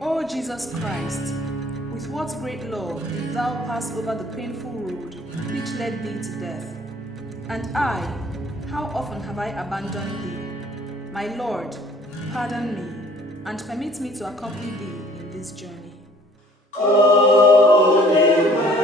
O Jesus Christ, with what great love did thou pass over the painful road which led thee to death? And I, how often have I abandoned thee? My Lord, pardon me, and permit me to accompany thee in this journey. Onyenwe.